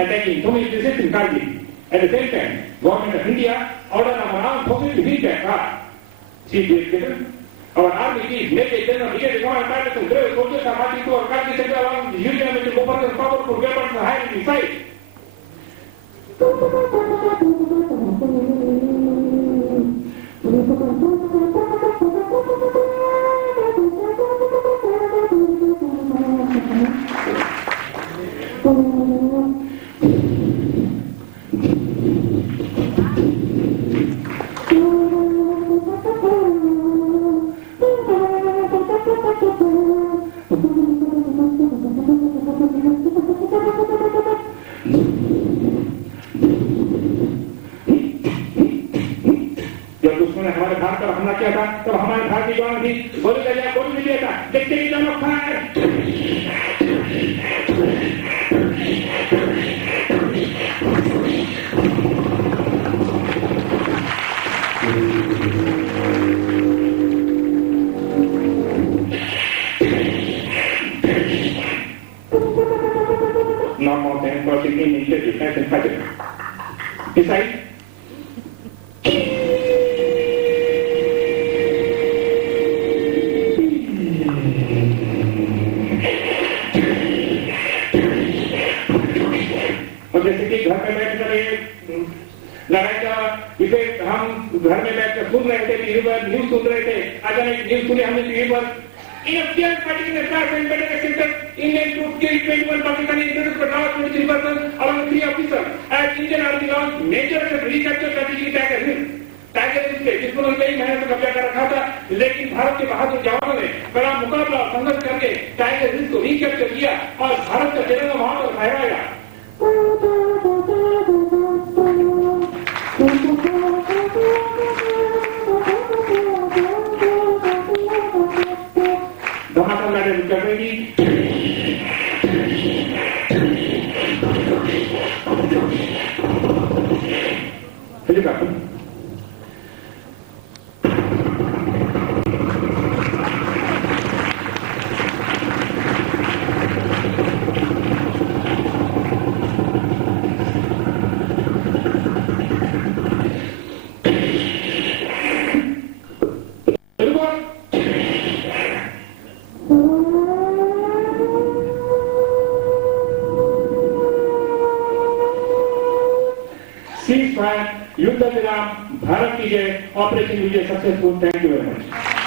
attacking so many places in Kargil. At the same time, Government of India ordered our armed forces to hit that car. See this given? Our army chief, Major General Brigadier Command Commander to brave soldiers are marching to our Kargil sector along the Union with the weapons and powerful weapons and high in sight. तो हमारे भारतीय जवान भी गोली चलिए गोली नहीं देता देखते ही दोनों fire no more than 40 minutes defense and fighting. Besides, घर में बैठकर सुन रहे थे टीवी पर न्यूज सुन रहे थे अचानक न्यूज सुनी हमने टीवी पर in official fighting in star and better centre Indian troop के 21 पाकिस्तानी इंडियंस पर now 23 person along 3 officers as Indian army launched major recapture strategy Tiger Hill पे जिसको कई महीने से कब्जा कर रखा था लेकिन भारत के बहादुर जवानों ने बड़ा मुकाबला और संघर्ष करके टाइगर हिल को रिकैप्चर किया और भारत का तिरंगा वहां पर फहराया युद्ध विराम भारत की जय ऑपरेशन विजय successful thank you very much